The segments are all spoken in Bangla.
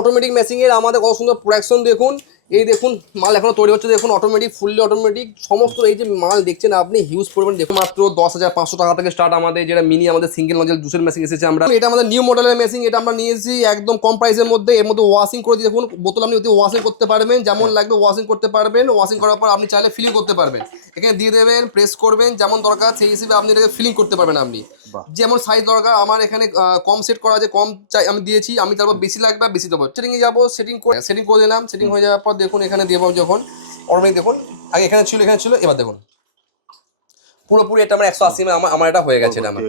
অটোমেটিক মেশিনের আমাদের কত সুন্দর প্রোডাকশন দেখুন। এই দেখুন মাল এখনো তৈরি হচ্ছে, দেখুন অটোমেটিক, ফুললি অটোমেটিক সমস্ত। এই যে মাল দেখছেন আপনি হিউজ পরিমাণ, দেখুন মাত্র 10,500 টাকা থেকে স্টার্ট আমাদের যেটা মিনি আমাদের সিঙ্গেল নজেল জুসের মেশিন এসেছে। আমরা এটা আমাদের নিউ মডেলের মেশিন, এটা আমরা নিয়েছি একদম কম প্রাইসের মধ্যে। এর মধ্যে ওয়াশিং করে দিয়ে দেখুন বোতল আপনি ওয়াশিং করতে পারবেন, যেমন লাগবে ওয়াশিং করতে পারবেন। ওয়াশিং করার পর আপনি চাইলে ফিলিং করতে পারবেন, এখানে দিয়ে দেবেন, প্রেস করবেন, যেমন দরকার সেই হিসেবে আপনি এটাকে ফিলিং করতে পারবেন। আপনি যেমন সাইজ দরকার, আমার এখানে কম সেট করা আছে, কম চাই আমি দিয়েছি, আমি তারপর বেশি লাগবে বেশি দেবো। সেটিংয়ে যাবো, সেটিং করে দিলাম। সেটিং হয়ে যাওয়ার পর দেখুন এখানে দেবো যখন অটোমেটিক, দেখুন আগে এখানে ছিল, এবার দেখুন পুরোপুরি এটা আমার 180 ml আমার এটা হয়ে গেছে। এটা আমার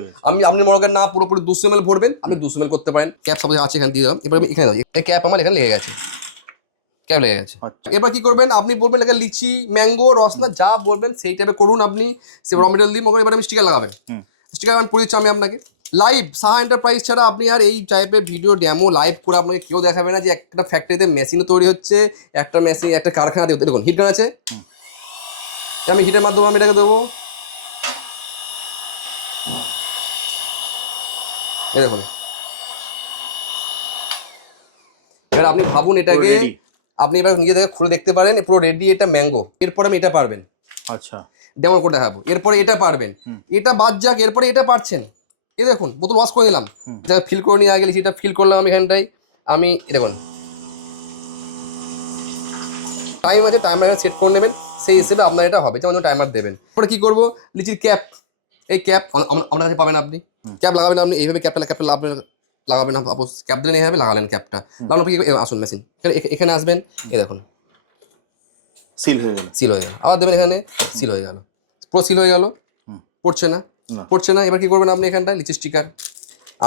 আপনি মনে করেন না পুরোপুরি 200 ml ভরবেন, আপনি 200 ml করতে পারেন। ক্যাপ সব আছে এখানে দিয়ে দিলাম। এবার এখানে দাও, এই ক্যাপ আমার এখানে লেগে গেছে, ক্যাপ লেগে গেছে। এবার কি করবেন, আপনি বলবেন এখানে লিচি, ম্যাঙ্গো, রসনা যা বলবেন সেই টাইপে করুন। আপনি সে র মেটেরিয়াল দিয়ে মনে, এবার আমি স্টিকার লাগাবেন। স্টিকার আমি পরে দিচ্ছি আমি আপনাকে লাইভ। সাহা এন্টারপ্রাইজ ছাড়া আপনি আর এই টাইপের ভিডিও ডেমো লাইভ করে আপনাকে কেউ দেখাবে না যে একটা ফ্যাক্টরিতে মেশিনও তৈরি হচ্ছে, একটা মেশিন একটা কারখানা দিয়ে। দেখুন হিট গান আছে, আমি হিটের মাধ্যমে আমি এটাকে দেবো। এই দেখুন, এবার আপনি ভাবুন এটাকে, আপনি এবার নিজে থেকে খুলে দেখতে পারেন পুরো রেডি। এটা ম্যাঙ্গো, এরপরে আমি এটা পারবেন, আচ্ছা ডেমো করে দেখাবো। এরপরে এটা পারবেন, এটা বাদ যাক, এরপরে এটা পারছেন। এই দেখুন বোতল ওয়াশ করে নিলাম, ফিল করে নিয়ে আগে লিচিটা ফিল করলাম আমি এখানটাই। আমি দেখুন টাইম আছে, টাইমার সেট করে নেবেন, সেই হিসেবে আপনার এটা হবে, যেমন টাইমার দেবেন। পরে কি করবো, লিচির ক্যাপ, এই ক্যাপ আমার কাছে পাবেন। আপনি ক্যাপ লাগাবেন, আপনি এইভাবে ক্যাপটা লাগাবেন, ক্যাপ দিলেন এইভাবে লাগালেন ক্যাপটা লাগানোর পর আসুন মেশিন এখানে আসবেন। এই দেখুন সিল হয়ে গেল, আবার দেবেন এখানে, সিল হয়ে গেল, পুরো সিল হয়ে গেল। পড়ছে না। এবার কি করবেন আপনি এখানটায় লিচি স্টিকার,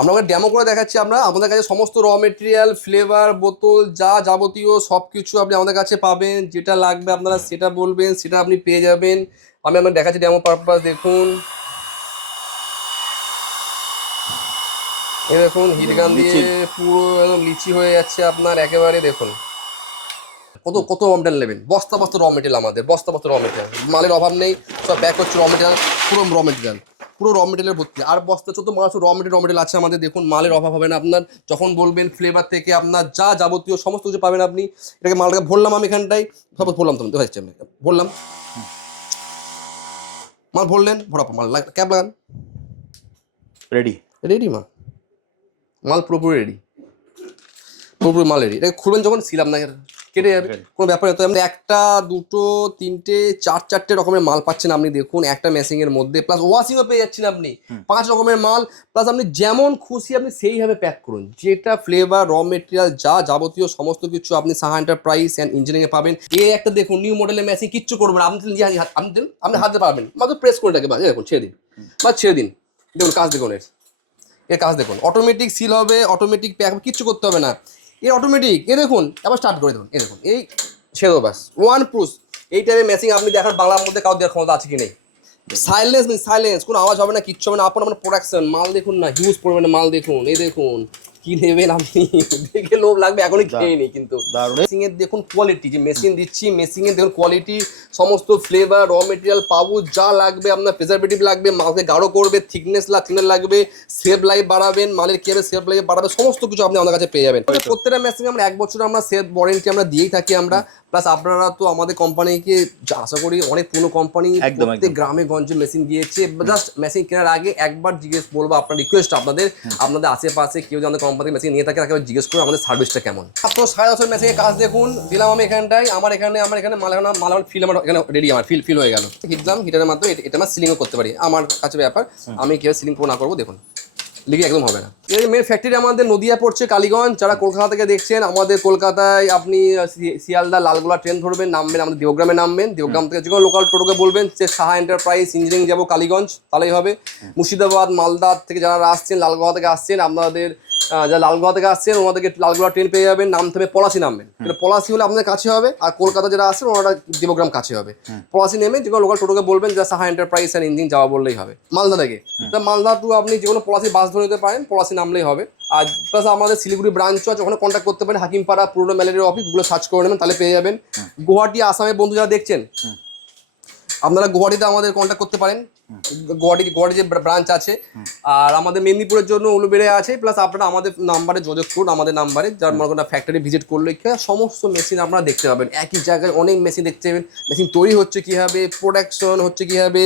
আমরা ডেমো করে দেখাচ্ছি। আমরা আমাদের কাছে সমস্ত র মেটেরিয়াল, ফ্লেভার, বোতল যা যাবতীয় সব কিছু আপনি আমাদের কাছে পাবেন। যেটা লাগবে আপনারা সেটা বলবেন, সেটা আপনি পেয়ে যাবেন। আমি আপনার দেখাচ্ছি ডেমো পারপাস। দেখুন এই দেখুন হিট গান দিয়ে পুরো একদম লিচি হয়ে যাচ্ছে আপনার একেবারে। দেখুন কত র মেটেরিয়াল নেবেন, বস্তা র মেটেরিয়াল, আমাদের বস্তা র মেটেরিয়াল, মালের অভাব নেই, সব ব্যাক হচ্ছে র মেটেরিয়াল, পুরো র মেটেরিয়াল ভর্তি। আর বস্তা চোদ্দ মাস র মেটেরিয়াল আছে আমাদের। দেখুন মালের অভাব হবে না আপনার, যখন বলবেন ফ্লেভার থেকে আপনার যা যাবতীয় সমস্ত কিছু পাবেন আপনি। এটাকে মালটাকে ভরলাম আমি এখানটাই, সাপোজ ভরলাম, তো দেখাচ্ছি আমি ভরলাম, মাল ভরলেন, ভরা মাল ক্যাপ লাগান, রেডি মাল পুরোপুরি রেডি, পুরোপুরি মাল রেডি। এটাকে খুলবেন যখন সিল আপনাকে কেটে যাবে, কোনো ব্যাপার নেই। তো আপনি একটা, দুটো, তিনটে, চারটে রকমের মাল পাচ্ছেন আপনি। দেখুন একটা মেশিনের মধ্যে, প্লাস ওয়াশিংও পেয়ে যাচ্ছেন আপনি, 5 রকমের মাল। প্লাস আপনি যেমন খুশি আপনি সেইভাবে প্যাক করুন, যেটা ফ্লেভার, র মেটেরিয়াল যা যাবতীয় সমস্ত কিছু আপনি সাহা এন্টারপ্রাইজ অ্যান্ড ইঞ্জিনিয়ারিংয়ে পাবেন। এই একটা দেখুন নিউ মডেলের মেশিন, কিচ্ছু করবেন না, আপনি আপনি হাতে পারবেন, মাত্র প্রেস করে রাখে, দেখুন ছেড়ে দিন, ছেড়ে দিন। দেখুন কাজ দেখুন, এর কাজ দেখুন, অটোমেটিক সিল হবে, অটোমেটিক প্যাক, কিচ্ছু করতে হবে না, এই অটোমেটিক। এ দেখুন আবার স্টার্ট করে দেখুন, এই দেখুন এই ছেড়ে দেবো, ব্যাস ওয়ান পুশ। এই টাইপের মেশিন আপনি দেখার বাংলার মধ্যে কাউ দেখার ক্ষমতা আছে কি নেই। সাইলেন্স, কোনো আওয়াজ হবে না, কিচ্ছু হবে না। আপনার প্রোডাকশন মাল দেখুন না, হিউজ পরিমাণে মাল দেখুন। এই দেখুন কি নেবেন আপনি, দেখে লোভ লাগবে, এখনই খেয়ে নিই। কিন্তু মেশিনের দেখুন কোয়ালিটি, যে মেশিন দিচ্ছি মেশিনের দেখুন কোয়ালিটি, সমস্ত ফ্লেভার, র মেটেরিয়াল পাউচ যা লাগবে আপনার, প্রিজারভেটিভ লাগবে, মালকে গাঢ় করবে, থিকনেস লাগবে, সেফ লাইফ বাড়াবেন, মালের কীভাবে সেফ লাইফ বাড়াবে, সমস্ত কিছু আপনি আমাদের কাছে পেয়ে যাবেন। প্রত্যেকটা মেশিনে আমরা 1 বছর আমরা সেফ ওয়ারেন্টি আমরা দিয়েই থাকি আমরা। প্লাস আপনারা তো আমাদের কোম্পানিকে আশা করি অনেক পুরনো কোম্পানি, প্রত্যেক গ্রামে গঞ্জে মেশিন দিয়েছে। জাস্ট মেশিন কেনার আগে একবার জিজ্ঞেস বলবো, আপনার রিকোয়েস্ট আপনাদের আশেপাশে কেউ যদি আমাদের কোম্পানি মেশিন নিয়ে থাকে তাকে জিজ্ঞেস করুন আমাদের সার্ভিসটা কেমন। মাত্র 10.5 মেশিনের কাজ দেখুন দিলাম আমি এখানটায়। আমার এখানে মাল ফিল আমার এখানে রেডি, আমার ফিল হয়ে গেল। হিটলাম, হিটারের মাধ্যমে এটা আমার সিলিংও করতে পারি, আমার কাছে ব্যাপার। আমি কেউ সিলিং না করবো, দেখুন লিখে একদম হবে না। এই মেন ফ্যাক্টরি আমাদের নদিয়া পড়ছে, কালীগঞ্জ। যারা কলকাতা থেকে দেখছেন, আমাদের কলকাতায় আপনি শিয়ালদা লালগোলা ট্রেন ধরবেন, নামবেন আমাদের দেওগ্রামে নামবেন। দেওগ্রাম থেকে যে কোনো লোকাল টোটোকে বলবেন যে সাহা এন্টারপ্রাইজ ইঞ্জিনিয়ারিং যাবো কালীগঞ্জ, তাহলেই হবে। মুর্শিদাবাদ, মালদা থেকে যারা আসছেন, লালগোলা থেকে আসছেন, আপনাদের যারা লালগোলা থেকে আসছেন ওনাদেরকে লালগোলা ট্রেন পেয়ে যাবেন, নামতে হবে পলাশি নামবেন। পলাশি হলে আপনাদের কাছে হবে, আর কলকাতা যারা আসছেন ওনারা দেবগ্রাম কাছে হবে। পলাশি নেমে যে কোনো লোকাল টোটোকে বলবেন যে সাহা এন্টারপ্রাইজ অ্যান্ড ইঞ্জিন যাওয়া বললেই হবে। মালদা থেকে মালদা টু আপনি যে কোনো পলাশি বাস ধরে নিতে পারেন, পলাশি নামলেই হবে। আর প্লাস আমাদের শিলিগুড়ি ব্রাঞ্চ আছে, ওখানে কন্ট্যাক্ট করতে পারেন, হাকিমপাড়া পুরনো ম্যালেরিয়া অফিস, গুলো সার্চ করে নেবেন, তাহলে পেয়ে যাবেন। গুয়াহাটি, আসামের বন্ধু যারা দেখছেন, আপনারা গুয়াহাটিতে আমাদের কন্ট্যাক্ট করতে পারেন, গুয়াহাটি যে ব্রাঞ্চ আছে, আর আমাদের মেদিনীপুরের জন্য উলুবেড়ে আছে। প্লাস আপনারা আমাদের নাম্বারে যোগাযোগ করুন, আমাদের নাম্বারে, যার মনে করেন ফ্যাক্টরি ভিজিট করলে সমস্ত মেশিন আপনারা দেখতে পাবেন। একই জায়গায় অনেক মেশিন দেখতে পাবেন, মেশিন তৈরি হচ্ছে কীভাবে, প্রোডাকশন হচ্ছে কীভাবে।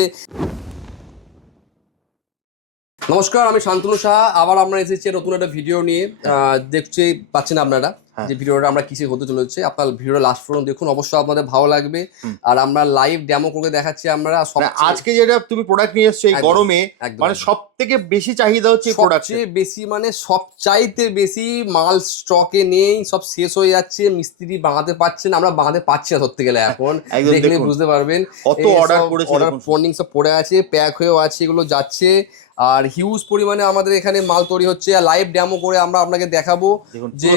নমস্কার, আমি শান্তনু সাহা। আবার আমরা এসেছি নতুন একটা ভিডিও নিয়ে। দেখতে পাচ্ছেন আপনারা যে ভিডিওটা আমরা কিছু হতে চলেছে। আপনার ভিডিওটা লাস্ট পর্যন্ত দেখুন, অবশ্যই আপনাদের ভালো লাগবে। আর আমরা লাইভ ডেমো করে দেখাচ্ছি। আমরা আজকে যেটা তুমি প্রোডাক্ট নিয়ে এসছো এই গরমে, মানে সব থেকে বেশি চাহিদা হচ্ছে সবচেয়ে বেশি, মানে সবচাইতে বেশি মাল স্টকে নেই, সব শেষ হয়ে যাচ্ছে, মিস্ত্রি বানাতে পারছে না, আমরা বানাতে পারছি না ধরতে গেলে। এখন দেখলে বুঝতে পারবেন কত অর্ডার পেন্ডিং সব পড়ে আছে, প্যাক হয়েও আছে, এগুলো যাচ্ছে। আর হিউজ পরিমাণে আমাদের এখানে মাল তৈরি হচ্ছে। আর লাইভ ডেমো করে আমরা আপনাকে দেখাবো যে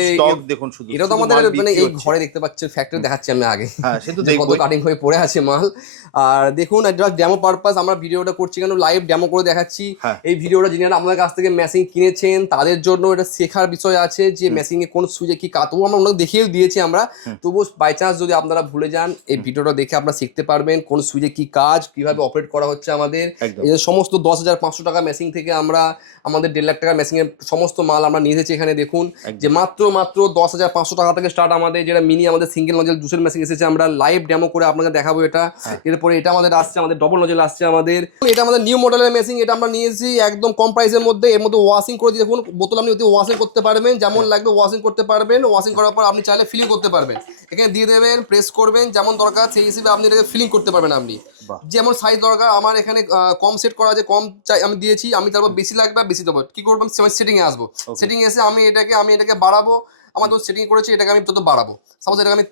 দেখুন, শুধু এটা তো আমাদের মানে এই ঘরে দেখতে পাচ্ছেন, ফ্যাক্টরি দেখাচ্ছি আমি আগে কত কাটিং হয়ে পড়ে আছে মাল। আর দেখুন, ডেমো পারপাস আমরা ভিডিওটা করছি কেন, লাইভ ডেমো করে দেখাচ্ছি। এই ভিডিওটা যিনি আমাদের কাছ থেকে মেশিন কিনেছেন তাদের জন্য এটা শেখার বিষয় আছে, যে মেশিনে কোন সুইচে কি কাজ, তবু আমরা ওনাকে দেখিয়ে দিয়েছি আমরা। তবু বাই চান্স যদি আপনারা ভুলে যান, এই ভিডিওটা দেখে আপনারা শিখতে পারবেন কোন সুইচে কি কাজ, কিভাবে অপারেট করা হচ্ছে আমাদের। এই সমস্ত 10,500 টাকা মেশিন থেকে আমরা আমাদের 1.5 লাখ টাকার মেশিনের সমস্ত মাল আমরা নিয়ে এসেছি এখানে। দেখুন যে মাত্র 10,500 টাকা থেকে স্টার্ট আমাদের, যেটা মিনি আমাদের সিঙ্গেল নজেল জুসের মেশিন এসেছে। আমরা লাইভ ডেমো করে আপনাকে দেখাবো এটা। এরপরে এটা আমাদের আসছে, আমাদের ডবল নজেল আসছে আমাদের। এটা আমাদের নিউ মডেলের মেশিন, এটা আমরা নিয়ে এসেছি একদম কম প্রাইসের মধ্যে। এর মধ্যে ওয়াশিং করে দিয়ে দেখুন, বোতল আপনি ওয়াশিং করতে পারবেন, যেমন লাগবে ওয়াশিং করতে পারবেন। ওয়াশিং করার পর আপনি চাইলে ফিলিং করতে পারবেন, এখানে দিয়ে দেবেন, প্রেস করবেন, যেমন দরকার সেই হিসেবে আপনি এটাকে ফিলিং করতে পারবেন। আপনি যেমন সাইজ দরকার, আমার এখানে কম সেট করা আছে, কম চাই আমি দিয়েছি, আমি তারপর বেশি লাগবে বেশি দেবো। কি করবো, সেটিংয়ে আসবো, সেটিং এসে আমি এটাকে বাড়াবো। আমার তো সেটিং করেছি, এটাকে আমি তত বাড়াবো। সাপোজ এটাকে আমি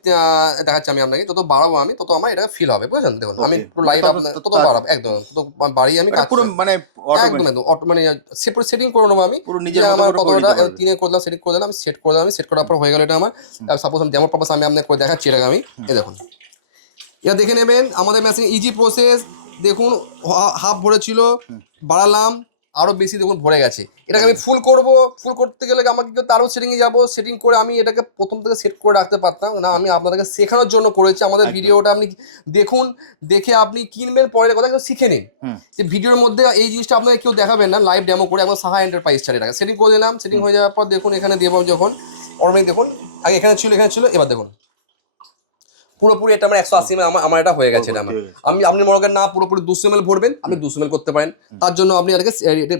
দেখাচ্ছি আমি আপনাকে, তত বাড়াবো আমি, তত আমার এটা ফিল হবে, বুঝলেন? দেখুন আমি পুরো লাইট তত বাড়াবো, একদম তত বাড়িয়ে আমি পুরো মানে একদম মানে সেটিং করে নেবো আমি পুরো নিজের। আমার কতটা 3 করলাম, সেটিং করে দিলাম, সেট করে দিলাম, সেট করার পর হয়ে গেল এটা আমার। সাপোজ আমি ডেমো পারপাস আমি আপনাকে করে দেখাচ্ছি এটাকে আমি। এই দেখুন, এটা দেখে নেবেন আমাদের মেশিন ইজি প্রসেস। দেখুন হাফ ভরেছিল, বাড়ালাম আরো বেশি, দেখুন ভরে গেছে। এটাকে আমি ফুল করব, ফুল করতে গেলে আমাকে তারও সেটিংয়ে যাবো, সেটিং করে আমি এটাকে প্রথম থেকে সেট করে রাখতে পারতাম না। আমি আপনাদেরকে শেখানোর জন্য করেছি। আমাদের ভিডিওটা আপনি দেখুন, দেখে আপনি কিনবেন, পরের কথা কিন্তু শিখে নিন। যে ভিডিওর মধ্যে এই জিনিসটা আপনাকে কেউ দেখাবেন না, লাইভ ডেমো করে একবার সাহা এন্টারপ্রাইজ ছাড়ে টাকা সেটিং করে দিলাম। সেটিং হয়ে যাওয়ার পর দেখুন এখানে দেবো যখন অটোমেটিক, দেখুন আগে এখানে ছিল, এবার দেখুন পুরোপুরি এটা আমার 180 ml আমার এটা হয়ে গেছে। এটা আমার আপনি মনে করেন না পুরোপুরি 200 ml ভরবেন, আপনি 200 ml করতে পারেন। তার জন্য আপনি এটাকে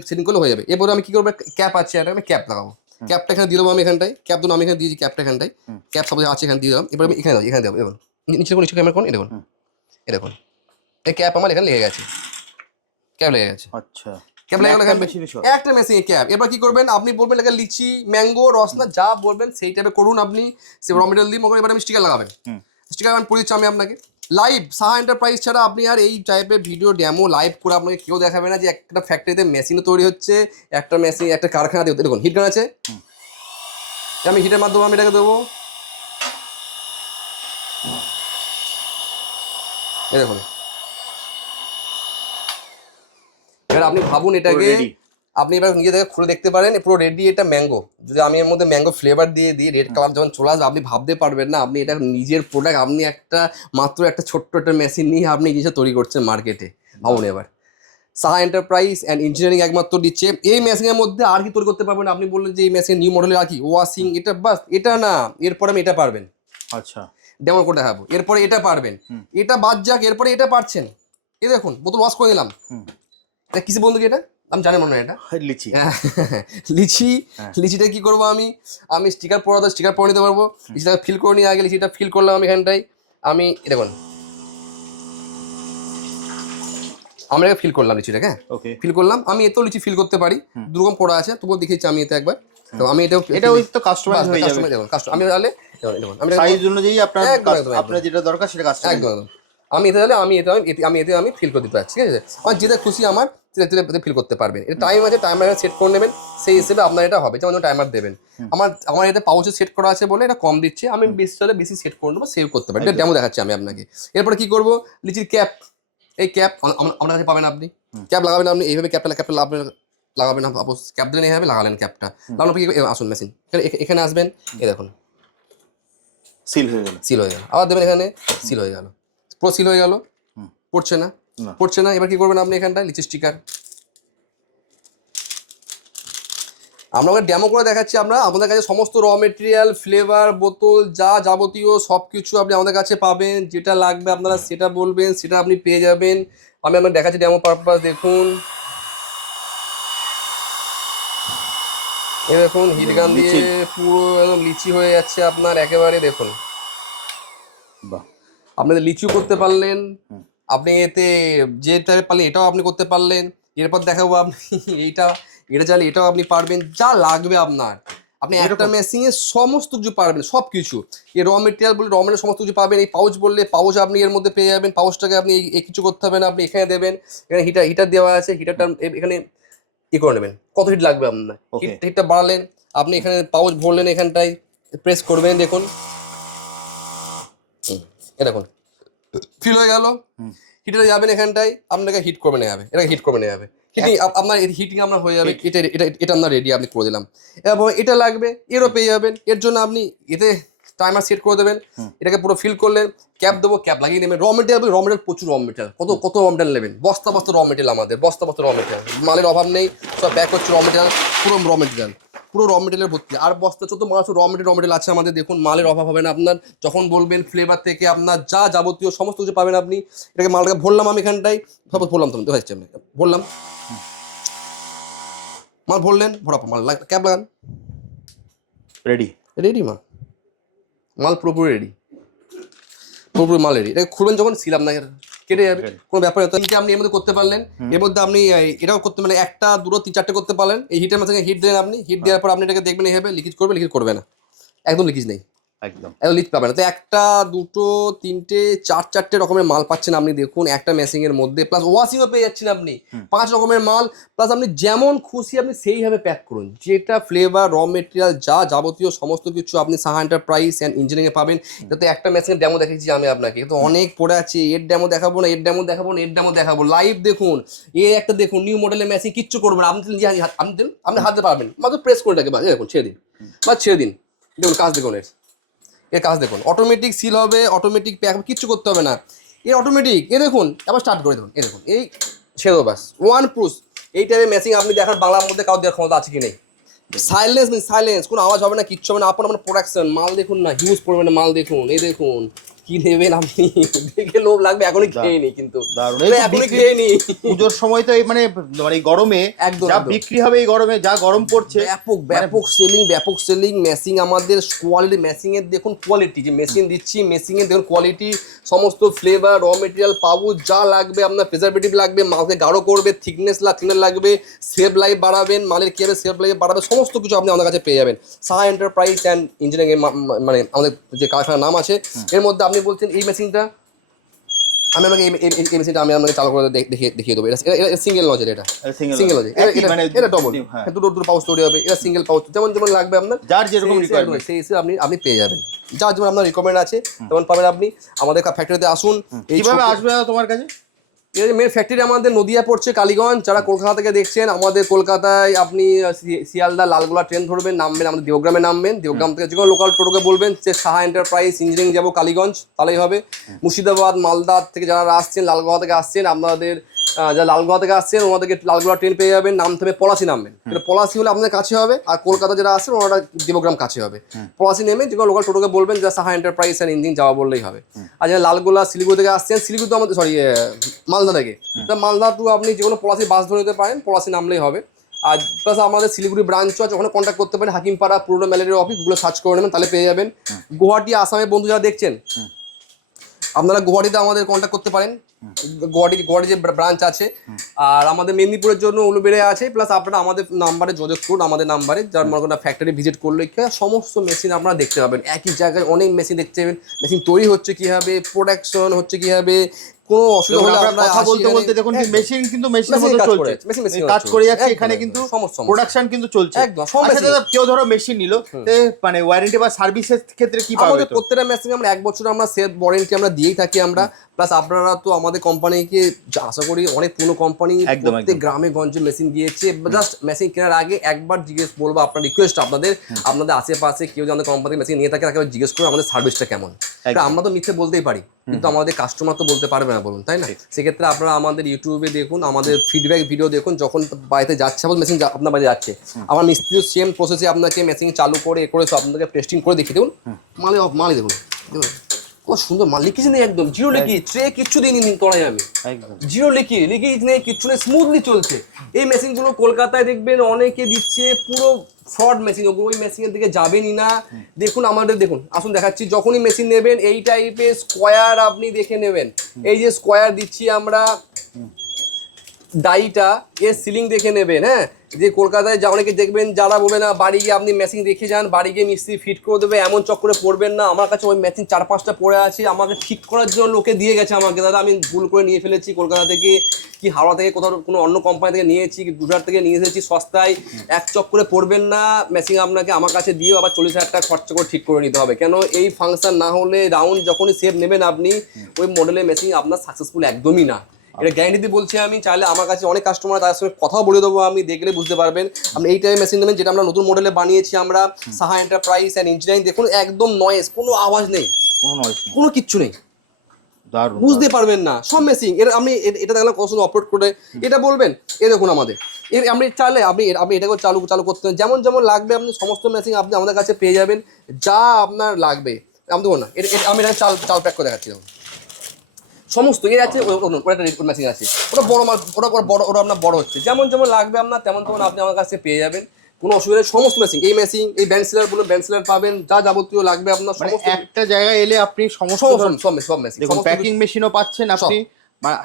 সেটিং করলে হয়ে যাবে। এরপরে আমি কি করবো, ক্যাপ আছে, এটা আমি ক্যাপ লাগাবো। ক্যাপটা এখানে দিয়ে দেবো আমি এখানটায়, ক্যাপ দুটো আমি এখানে দিয়েছি, ক্যাপটা এখানটায়, ক্যাপ সব আছে এখানে দিয়ে দিলাম। এবার আমি এখানে দেবো, দেখুন নিচে ক্যামেরা কোন, এটা দেখুন, এই দেখুন এই ক্যাপ আমার এখানে লেগে গেছে, ক্যাপ লেগে গেছে। আচ্ছা, ক্যাপ লেগে একটা মেশিনে ক্যাপ। এবার কি করবেন, আপনি বলবেন এটা লিচি, ম্যাঙ্গো, রসনা যা বলবেন সেই টাইপে করুন আপনি। সে র মেটেরিয়াল দিয়ে মনে, এবার আমি স্টিকার লাগাবেন, স্টিকার আমি পরে দিচ্ছি আমি আপনাকে লাইভ। সাহা এন্টারপ্রাইজ ছাড়া আপনি আর এই টাইপের ভিডিও ডেমো লাইভ করে আপনাকে কেউ দেখাবে না। যে একটা ফ্যাক্টরিতে মেশিনও তৈরি হচ্ছে, একটা মেশিন একটা কারখানা দিয়ে, দেখুন হিট গান আছে, আমি হিটের মাধ্যমে আমি এটাকে দেবো। এই দেখুন, এবার আপনি ভাবুন এটাকে, আপনি এবার নিজে থেকে খুলে দেখতে পারেন পুরো রেডি। এটা ম্যাঙ্গো, যদি আমি এর মধ্যে ম্যাঙ্গো ফ্লেভার দিয়ে দিই, রেড কালার যখন চলে আসবে, আপনি ভাবতে পারবেন না আপনি এটা নিজের প্রোডাক্ট, আপনি মাত্র একটা ছোট্ট একটা মেশিন নিয়ে আপনি জিনিসটা তৈরি করছেন মার্কেটে। ভাবুন এবার, সাহা এন্টারপ্রাইজ অ্যান্ড ইঞ্জিনিয়ারিং একমাত্র দিচ্ছে এই মেশিনের মধ্যে। আর কি তৈরি করতে পারবেন? আপনি বললেন যে এই মেশিন নিউ মডেলের আর কি ওয়াশিং, এটা বাস এটা না, এরপরে আমি এটা পারবেন। আচ্ছা, ডেমো করে দেখাবো। এরপরে এটা পারবেন, এটা বাদ যাক, এরপরে এটা পারছেন। এই দেখুন বোতল ওয়াশ করে দিলাম। এটা কিসে বন্ধু কি, এটা আমি জানি মনে হয় এটা লিচি। লিচি। লিচিটা কি করবো, আমি স্টিকার পরা তো স্টিকার পরে নিতে পারবো। লিচিটাকে ফিল করে নিয়ে আগে লিচিটা ফিল করলাম আমি এখানটায়। আমি দেখুন আমরা এটা ফিল করলাম লিচিটাকে, ফিল করলাম। আমি এতেও লিচি ফিল করতে পারি, দুরকম করা আছে, তবুও দেখিয়েছি আমি এতে একবার। তো আমি এটা ওই তো কাস্টমাইজ হয়ে যাবে। দেখুন আমি তাহলে দেখুন আমি সাইজ অনুযায়ী আপনার যেটা দরকার সেটা কাস্টমাইজ একদম। আমি এতে তাহলে আমি ফিল করে দিতে পারছি, ঠিক আছে? আমার যেটা খুশি আমার সেটা ফিল করতে পারবেন। এটা টাইম আছে, টাইমার সেট করে নেবেন, সেই হিসেবে আপনার এটা হবে। যেমন টাইমার দেবেন, আমার এটা পাউচে সেট করা আছে বলে এটা কম দিচ্ছে, আমি বেশি সেট করে নেবো, সেভ করতে পারি। এটা ডেমো দেখাচ্ছি আমি আপনাকে। এরপরে কি করবো, লিচির ক্যাপ, এই ক্যাপ আমার কাছে পাবেন। আপনি ক্যাপ লাগাবেন, আপনি এইভাবে ক্যাপটা লাগাবেন না, ক্যাপ দিলেন এইভাবে লাগালেন ক্যাপটা লাগানোর পর আসুন মেশিন এখানে আসবেন। এই দেখুন সিল হয়ে গেল, আবার দেবেন এখানে, সিল হয়ে গেল, পুরো সিল হয়ে গেল, পড়ছে না, না। পড়ছে না। এবার কি করবেন আপনি এখানটায় লিচি স্টিকার, আমরা ডেমো করে দেখাচ্ছি। আমরা আমাদের কাছে সমস্ত র মেটেরিয়াল, ফ্লেভার, বোতল যা যাবতীয় সব কিছু আপনি আমাদের কাছে পাবেন। যেটা লাগবে আপনারা সেটা বলবেন, সেটা আপনি পেয়ে যাবেন। আমি আপনাকে দেখাচ্ছি ডেমো পারপাস। দেখুন, এই দেখুন হিট গান দিয়ে পুরো একদম লিচি হয়ে যাচ্ছে আপনার একেবারে। দেখুন, বাহ, আপনাদের লিচিও করতে পারলেন আপনি, এতে যেটা পারলেন এটাও আপনি করতে পারলেন। এরপর দেখাবো আপনি এইটা, এটা চাইলে এটাও আপনি পারবেন। যা লাগবে আপনার, আপনি একটা মেশিনে সমস্ত কিছু পারবেন, সব কিছু। এই র মেটেরিয়াল বলে র মেটেরিয়াল সমস্ত কিছু পাবেন। এই পাউচ বললে পাউচ আপনি এর মধ্যে পেয়ে যাবেন। পাউচটাকে আপনি এই কিছু করতে হবে না, আপনি এখানে দেবেন। এখানে হিটার দেওয়া আছে, হিটারটা এখানে ই করে নেবেন কত হিট লাগবে আপনার। হিটটা বাড়ালেন, আপনি এখানে পাউচ ভরলেন, এখানটায় প্রেস করবেন। দেখুন, এ দেখুন ফিল হয়ে গেল। হিটারে যাবেন, এখানটায় আপনাকে হিট করবে নেওয়া হবে, এটাকে হিট করবে নেওয়া হবে। হিটিং আপনার হিটিং আপনার হয়ে যাবে। এটা এটা এটা আপনার রেডি, আপনি করে দিলাম। এবং এটা লাগবে, এরও পেয়ে যাবেন। এর জন্য আপনি এতে টাইমার সেট করে দেবেন। এটাকে পুরো ফিল করলেন, ক্যাপ দেবো, ক্যাপ লাগিয়ে নেবেন। র মেটেরিয়াল প্রচুর র মেটেরিয়াল, কত র মেটেরিয়াল নেবেন, বস্তা বস্তা র মেটেরিয়াল আমাদের, বস্তা বস্তা র মেটেরিয়াল, মালের অভাব নেই। সব ব্যাক হচ্ছে র মেটেরিয়াল, পুরো র মেটেরিয়াল, পুরো র মেটেরিয়ালের ভর্তি। আর বস্তা চোদ্দ মাস র মেটেরিয়াল আছে আমাদের। দেখুন, মালের অভাব হবে না আপনার। যখন বলবেন ফ্লেভার থেকে আপনার যা যাবতীয় সমস্ত কিছু পাবেন আপনি। এটাকে মালটাকে ভরলাম আমি এখানটায়, সাপোজ ভরলাম, তো হচ্ছে আমি ভরলাম, মাল ভরলেন, ভরা মাল ক্যাপ লাগান, রেডি রেডি মাল পুরোপুরি রেডি, পুরোপুরি মাল রেডি। এটাকে খুলবেন যখন সিল আপনাকে কেটে যাবে, কোনো ব্যাপার না। তো আপনি এর মধ্যে করতে পারলেন, এর মধ্যে আপনি এটাও করতে পারলেন, একটা দুটো তিন চারটে করতে পারলেন। এই হিটের মধ্যে হিট দেন আপনি, হিট দেওয়ার পর আপনি এটাকে দেখবেন এইভাবে লিকেজ করবে না, একদম লিকেজ নেই, একদম লিক পাবেন না। তো একটা দুটো তিনটে চারটে রকমের মাল পাচ্ছেন আপনি। দেখুন, একটা মেশিং এর মধ্যে, প্লাস ওয়াশিংও পেয়ে যাচ্ছেন আপনি। 5 রকমের মাল, প্লাস আপনি যেমন খুশি আপনি সেইভাবে প্যাক করুন। যেটা ফ্লেভার, র মেটেরিয়াল যা যাবতীয় সমস্ত কিছু আপনি সাহা এন্টারপ্রাইজ অ্যান্ড ইঞ্জিনিয়ারিং এ পাবেন। যাতে একটা মেশিনের ডেমো দেখেছি আমি আপনাকে, তো অনেক পড়ে আছে। এর ডেমো দেখাবো না, এর ডেমো দেখাবো না, এর ডেমো দেখাবো, লাইভ দেখুন। একটা দেখুন নিউ মডেলের মেশিন, কিচ্ছু করবেন না আপনি, আপনি হাতে পারবেন, মাত্র প্রেস করে রাখে, দেখুন ছেড়ে দিন, ছেড়ে দিন। দেখুন কাজ দেখুন, এর কাজ দেখুন, অটোমেটিক সিল হবে, অটোমেটিক প্যাক, কিচ্ছু করতে হবে না। এর অটোমেটিক, এ দেখুন আবার স্টার্ট করে দেখুন, এ দেখুন এই সেরো বাস ওয়ান প্রুস। এই টাইপের মেশিন আপনি দেখার বাংলার মধ্যে কারো দেওয়ার ক্ষমতা আছে কি নেই। সাইলেন্স, কোনো আওয়াজ হবে না, কিচ্ছু হবে না। আপনার প্রোডাকশন মাল দেখুন না, হিউজ পরিমাণে মাল দেখুন। এই দেখুন কি নেবেন আপনি, দেখে লোভ লাগবে, এখনই খেয়ে নি, কিন্তু এখনই খেয়ে নি। পুজোর সময় তো এই মানে গরমে যা বিক্রি হবে, এই গরমে যা গরম পড়ছে, ব্যাপক সেলিং মেশিন আমাদের। কোয়ালিটি মেশিন এর দেখুন, কোয়ালিটি যে মেশিন দিচ্ছি, মেশিন এর দেখুন কোয়ালিটি, সমস্ত ফ্লেভার, র মেটেরিয়াল পাবো, যা লাগবে আপনার। প্রিজারভেটিভ লাগবে, মালকে গাঢ় করবে, থিকনেস লাগবে, সেফ লাইফ বাড়াবেন, মালের কি হবে সেফ লাইফ বাড়াবে, সমস্ত কিছু আপনি আমাদের কাছে পেয়ে যাবেন। সাহা এন্টারপ্রাইজ অ্যান্ড ইঞ্জিনিয়ারিং, মানে আমাদের যে কারখানার নাম আছে। এর মধ্যে আপনি বলছেন এই মেশিনটা, আমি আমাকে এই মেশিনটা আমি আপনাকে চালু করে দেখিয়ে দেবো। এটা সিঙ্গেল নজের, এটা সিঙ্গেল নজের, এটা ডবল, দুটো পাউচ তৈরি হবে। এটা সিঙ্গেল পাউচ, যেমন লাগবে আপনার, যার যেরকম রিকোয়ারমেন্ট সেই হিসেবে আপনি পেয়ে যাবেন। যার যেমন আপনার রিকোয়ারমেন্ট আছে তেমন পাবেন আপনি। আমাদের ফ্যাক্টরিতে আসুন। কিভাবে আসবে তোমার কাছে? মেন ফ্যাক্টরি আমাদের নদিয়া পড়ছে, কালীগঞ্জ। যারা কলকাতা থেকে দেখছেন, আমাদের কলকাতায় আপনি শিয়ালদা লালগোলা ট্রেন ধরবেন, নামবেন আমাদের দেওগ্রামে নামবেন। দেওগ্রাম থেকে যে কোনো লোকাল টোটোকে বলবেন যে সাহা এন্টারপ্রাইজ ইঞ্জিনিয়ারিং যাবো কালীগঞ্জ, তাহলেই হবে। মুর্শিদাবাদ, মালদা থেকে যারা আসছেন, লালগোলা থেকে আসছেন, আপনাদের যারা লালগোলা থেকে আসছেন ওনাদেরকে লালগোলা ট্রেন পেয়ে যাবেন। নামতে হবে পলাশি, নামবেন। পলাশি হলে আপনাদের কাছে হবে, আর কলকাতা যারা আসছেন ওনারা দেবগ্রাম কাছে হবে। পলাশি নেমে যে কোনো লোকাল টোটোকে বলবেন যে সাহা এন্টারপ্রাইজ অ্যান্ড ইঞ্জিনিয়ারিং যাওয়া বললেই হবে। আর যারা লালগোলা শিলিগুড়ি থেকে আসছেন, শিলিগুড়ি তো আমাদের মালদা থেকে, মালদা টু আপনি যে কোনো পলাশি বাস ধরে নিতে পারেন, পলাশি নামলেই হবে। আর প্লাস আমাদের শিলিগুড়ি ব্রাঞ্চও আছে, ওখানে কন্ট্যাক্ট করতে পারেন। হাকিমপাড়া পুরনো ম্যালেরিয়া অফিস, গুলো সার্চ করে নেবেন, তাহলে পেয়ে যাবেন। গুয়াহাটি, আসামের বন্ধু যারা দেখছেন, আপনারা গুয়াহাটিতে আমাদের কন্ট্যাক্ট করতে পারেন। গুয়াহাটি যে ব্রাঞ্চ আছে। আর আমাদের মেদিনীপুরের জন্য উলুবেড়ে আছে। প্লাস আপনারা আমাদের নাম্বারে যোগাযোগ করুন, আমাদের নাম্বারে, যার মনে করেন ফ্যাক্টরি ভিজিট করলে সমস্ত মেশিন আপনারা দেখতে পাবেন। একই জায়গায় অনেক মেশিন দেখতে পাবেন, মেশিন তৈরি হচ্ছে কীভাবে, প্রোডাকশন হচ্ছে কীভাবে, কোনো অসুবিধা হলে আমরা কথা বলতে বলতে দেখুন মেশিন কিন্তু মেশিনের মধ্যে চলছে, কাজ করে যাচ্ছে। এখানে কিন্তু প্রোডাকশন কিন্তু চলছে একদম। আচ্ছা দাদা, কেউ ধরো মেশিন নিল, মানে ওয়ারেন্টি বা সার্ভিসের ক্ষেত্রে কি পাবে? আমাদের প্রত্যেকটা মেশিনে আমরা 1 বছর আমরা সেফ ওয়ারেন্টি আমরা দিয়েই থাকি আমরা। প্লাস আপনারা তো আমাদের কোম্পানিকে আশা করি অনেক পুরনো কোম্পানি, প্রত্যেক গ্রামে গঞ্জে মেশিন দিয়েছে। জাস্ট মেশিন কেনার আগে একবার জিজ্ঞেস বলবো, আপনার রিকোয়েস্ট আপনাদের আশেপাশে কেউ যদি আমাদের কোম্পানির মেশিন নিয়ে থাকে তাকে জিজ্ঞেস করুন আমাদের সার্ভিসটা কেমন। আমরা তো মিথ্যে বলতেই পারি, কিন্তু আমাদের কাস্টমার তো বলতে পারবে না, বলুন, তাই না? সেক্ষেত্রে আপনারা আমাদের ইউটিউবে দেখুন, আমাদের ফিডব্যাক ভিডিও দেখুন, যখন বাড়িতে যাচ্ছে মেশিন আপনার বাড়িতে যাচ্ছে, আমার মিস্ত্রি সেম প্রসেসে আপনাকে মেশিন চালু করে সব আপনাকে টেস্টিং করে দেখিয়ে দেখুন, মালই দেখুন কত সুন্দর মাল, লিকেজ নেই, একদম জিরো লিকেজ, ট্রে কিচ্ছু দিইনি তোড়াই আমি, জিরো লিকেজ নেই, কিচ্ছু নেই, স্মুথলি চলছে। এই মেশিনগুলো কলকাতায় দেখবেন অনেকে দিচ্ছে, পুরো ফ্রড মেশিন, ওই মেশিনের দিকে যাবেনই না। দেখুন আমাদের, দেখুন আসুন দেখাচ্ছি, যখনই মেশিন নেবেন এই টাইপের স্কোয়ার আপনি দেখে নেবেন, এই যে স্কোয়ার দিচ্ছি আমরা, ডাইটা এর সিলিং দেখে নেবেন। হ্যাঁ, যে কলকাতায় যা অনেকে দেখবেন যারা বলবে না বাড়ি গিয়ে আপনি মেশিন দেখে যান, বাড়ি গিয়ে মিস্ত্রি ফিট করে দেবে, এমন চক্করে পড়বেন না। আমার কাছে ওই মেশিন 4-5টা পড়ে আছে, আমাকে ঠিক করার জন্য লোকে দিয়ে গেছে আমাকে, দাদা আমি ভুল করে নিয়ে ফেলেছি, কলকাতা থেকে কি হাওড়া থেকে কোথাও কোনো অন্য কোম্পানি থেকে নিয়েছি, গুজরাট থেকে নিয়ে এসেছি সস্তায়, এক চক্করে পড়বেন না। মেশিন আপনাকে আমার কাছে দিয়েও আবার 40,000 টাকা খরচা করে ঠিক করে নিতে হবে, কেন এই ফাংশন না হলে রাউন্ড যখনই সেট নেবেন আপনি, ওই মডেলের মেশিন আপনার সাকসেসফুল একদমই না। এটা গ্যারান্টি দিয়ে বলছি আমি, চাইলে আমার কাছে অনেক কাস্টমার, তাদের সঙ্গে কথাও বলে দেবো আমি, দেখলে বুঝতে পারবেন। আপনি এই টাইপের মেশিন নেবেন, যেটা আমরা নতুন মডেলে বানিয়েছি আমরা, সাহা এন্টারপ্রাইজ অ্যান্ড ইঞ্জিনিয়ারিং, দেখুন একদম নয়েজ, কোনো আওয়াজ নেই, কোনো কিচ্ছু নেই, বুঝতে পারবেন না সব মেশিন। এর আমি এটা দেখলাম কত সুন্দর অপারেট করে, এটা বলবেন এ দেখুন আমাদের এর, আপনি চাইলে আপনি এটাকে চালু করতে যেমন যেমন লাগবে, আপনি সমস্ত মেশিন আপনি আমাদের কাছে পেয়ে যাবেন, যা আপনার লাগবে। আমি দেবো না, আমি এটা চাল প্যাক করে দেখাচ্ছি, দেখুন সমস্ত এর আছে, ওটা একটা মেশিন আছে, ওটা বড় মাল, ওটা আপনার বড় হচ্ছে, যেমন যেমন লাগবে আপনার তেমন তেমন আপনি আমার কাছে পেয়ে যাবেন, কোনো অসুবিধা নেই। সমস্ত মেশিন, এই মেশিন, এই ব্যান্ড সিলার বলুন, ব্যান্ড সিলার পাবেন, যা যাবতীয় লাগবে আপনার সমস্ত একটা জায়গায় এলে আপনি সমস্ত সব মেশিন, দেখুন প্যাকিং মেশিনও পাচ্ছেন আপনি,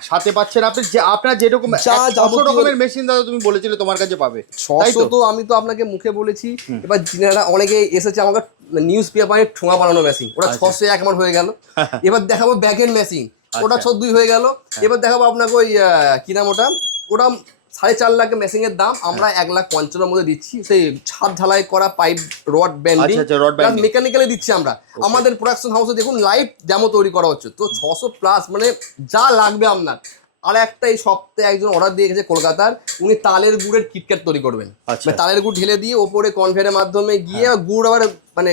সাথে পাচ্ছেন আপনি যে আপনার যেরকম 600 রকমের মেশিন দাদা তুমি বলেছিলে তোমার কাছে পাবে, 600 তো আমি তো আপনাকে মুখে বলেছি। এবার যারা অনেকে এসেছে আমাকে নিউজ পেপারে ঠোঙা বানানো মেশিন, ওটা 601 মান হয়ে গেল। এবার দেখাবো ব্যাকের মেশিন, ওটা 2 হয়ে গেল। এবার দেখাবো আপনাকে ওই কি নাম, ওটা 4.5 লাখ মেশিনের দাম, আমরা 1,50,000 মধ্যে দিচ্ছি, সেই ছাদ ঢালাই করা পাইপ রড ব্যান্ডিং মেকানিক্যালি দিচ্ছি আমরা। আমাদের প্রোডাকশন হাউসে দেখুন লাইভ ডেমো তৈরি করা হচ্ছে, তো 600+ মানে যা লাগবে আপনার। আর একটা এই সপ্তাহে একজন অর্ডার দিয়ে গেছে কলকাতার, উনি তালের গুড়ের কিটক্যাট তৈরি করবেন, তালের গুড় ঢেলে দিয়ে ওপরে কনভেয়ারের মাধ্যমে গিয়ে গুড় আবার মানে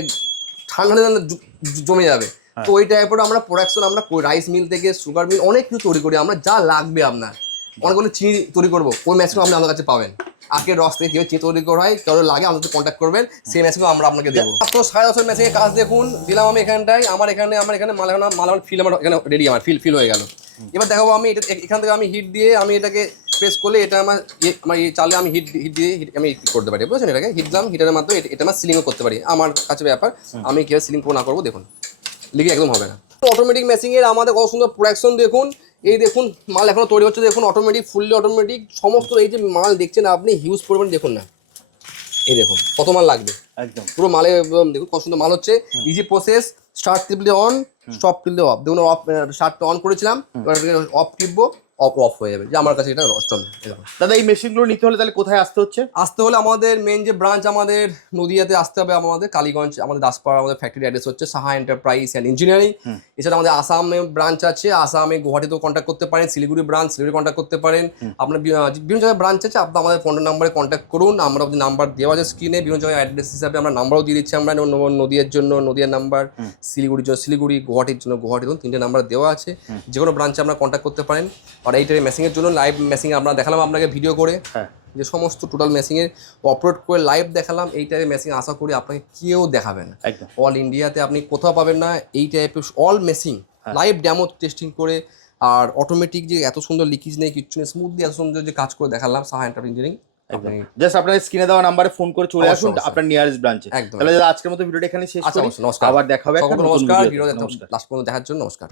ঠান্ডা জমে যাবে, তো ওই টাইপের আমরা প্রোডাকশন, আমরা রাইস মিল থেকে সুগার মিল অনেক কিছু তৈরি করি আমরা, যা লাগবে আপনার। অনেকগুলো চিনি তৈরি করবো, ওই মেশিনও আপনি আমাদের কাছে পাবেন, আখের রস থেকে যেভাবে চিনি তৈরি করা হয়, কেউ লাগে আমাদের কন্ট্যাক্ট করবেন, সেই মেশিনও আমরা আপনাকে দেবো। মাত্র 10.5 মেশিনের কাজ দেখুন দিলাম আমি এখানটায়, আমার এখানে মাল ফিল আমার এখানে রেডি, আমার ফিল হয়ে গেল। এবার দেখাবো আমি এটা এখান থেকে আমি হিট দিয়ে আমি এটাকে প্রেস করলে এটা আমার চালে আমি হিট দিয়ে আমি করতে পারি, বুঝছেন? এটাকে হিট দিলাম, হিটারের মাধ্যমে এটা আমার সিলিংও করতে পারি, আমার কাছে ব্যাপার। আমি কীভাবে সিলিং না করবো দেখুন, লিখে একদম হবে না। অটোমেটিক মেশিনের আমাদের কত সুন্দর প্রোডাকশন দেখুন, এই দেখুন মাল এখনো তৈরি হচ্ছে, দেখুন অটোমেটিক, ফুললি অটোমেটিক সমস্ত। এই যে মাল দেখছেন আপনি, হিউজ পরিমাণ দেখুন না, এই দেখুন কত মাল লাগবে, একদম পুরো মালে দেখুন কত সুন্দর মাল হচ্ছে। ইজি প্রসেস, স্টার্ট টিপলে অন, স্টপ টিপলে অফ। দেখুন অফ, স্টার্টটা অন করেছিলাম, অফ টিপবো, অফ হয়ে যাবে, যে আমার কাছে এটা অষ্টম। দাদা এই মেশিনগুলো নিতে হলে তাহলে কোথায় আসতে হচ্ছে? আসতে হলে আমাদের মেন যে ব্রাঞ্চ আমাদের নদিয়াতে আসতে হবে, আমাদের কালীগঞ্জ, আমাদের দাসপাড়া, আমাদের ফ্যাক্টরি অ্যাড্রেস হচ্ছে সাহা এন্টারপ্রাইজ অ্যান্ড ইঞ্জিনিয়ারিং। এছাড়া আমাদের আসামে ব্রাঞ্চ আছে, আসামে গুয়াহাটিতেও কন্ট্যাক্ট করতে পারেন, শিলিগুড়ি ব্রাঞ্চ, শিলিগুড়ি কন্ট্যাক্ট করতে পারেন। আপনার বিভিন্ন জায়গায় ব্রাঞ্চ আছে, আপনি আমাদের ফোন নাম্বারে কন্ট্যাক্ট করুন, আমরা নাম্বার দেওয়া আছে স্ক্রিনে, বিভিন্ন জায়গায় অ্যাড্রেস হিসাবে আমরা নাম্বারও দিয়ে দিচ্ছি। আমরা নদিয়ার জন্য নদিয়ার নাম্বার, শিলিগুড়ির জন্য শিলিগুড়ি, গুয়াহাটির জন্য গুয়াহাটি, 3টে নাম্বার দেওয়া আছে, যে কোনো ব্রাঞ্চে আমরা কন্ট্যাক্ট করতে পারেন। আর এইটার মেশিনের জন্য লাইভ মেশিন আমরা দেখালাম আপনাকে ভিডিও করে, যে সমস্ত টোটাল মেশিনের অপারেট করে লাইভ দেখালাম। এই টাইপের মেশিন আশা করি আপনাকে কেউ দেখাবে না, অল ইন্ডিয়াতে আপনি কোথাও পাবেন না এই টাইপের all machine live demo testing করে। আর অটোমেটিক যে এত সুন্দর লিকেজ নেই, কিচ্ছু নেই, স্মুথলি এত সুন্দর যে কাজ করে দেখালাম সাহা এন্টারপ্রাইজ ইঞ্জিনিয়ারিং। জাস্ট আপনার স্ক্রিনে দেওয়া নাম্বারে ফোন করে চলে আসুন আপনার নিয়ারেস্ট ব্রাঞ্চে। তাহলে আজকের মতো ভিডিওটা এখানে শেষ করি, আবার দেখা হবে। নমস্কার, ভিডিও লাস্ট পর্যন্ত দেখার জন্য নমস্কার।